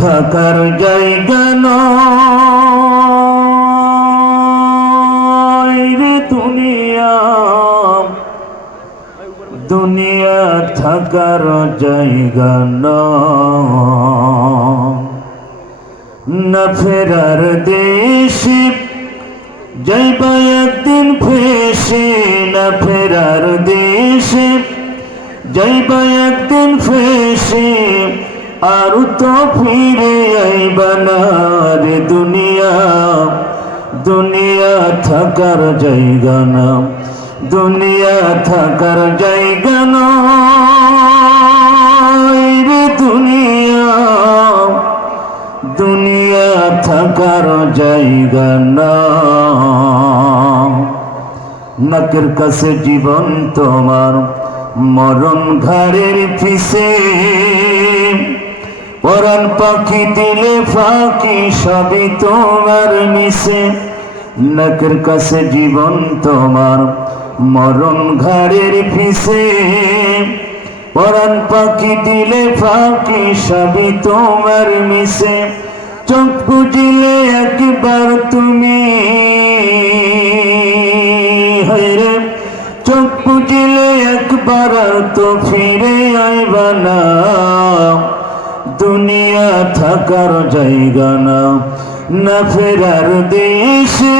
থাকার জায়গা নয় রে দুনিয়া, দুনিয়া থাকার জায়গা নয়। না ফেরার দেশে যাইবা একদিন ফেসে, না ফেরার দেশে যাইবা একদিন ফেসে, আর তো ফিরে আইবা না রে দুনিয়া, দুনিয়া থাকার জায়গা না, দুনিয়া থাকার জায়গা নয় রে দুনিয়া, দুনিয়া থাকার জায়গা না। নাকের কাছে জীবন তোমার, মরণ ঘাড়ের পিছে, পরাণ পাখি দিলে ফাঁকি সবই তোমার মিশে। নাকের কাছে জীবন তোমার, মরণ ঘাড়ের পিছে, পরাণ পাখি দিলে ফাঁকি সবই তোমার মিশে। চোখ বুঝিলে একবার তুমি, হায়রে চোখ বুঝিলে একবার তো ফিরে আইবা না, দুনিয়া থাকার জায়গা না। না ফেরার দেশে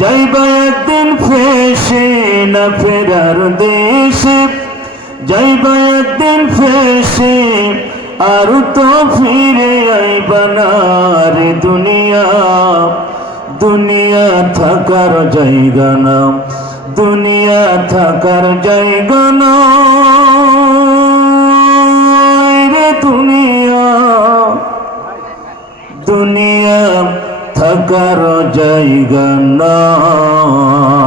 যাইবা একদিন ফেসে, না ফেরার দেশে যাইবা একদিন ফেসে, আর তো ফিরে আইবা না রে দুনিয়া, দুনিয়া থাকার জায়গা না, দুনিয়া থাকার জায়গা না রে দুনিয়া, দুনিয়া থাকার জায়গা না।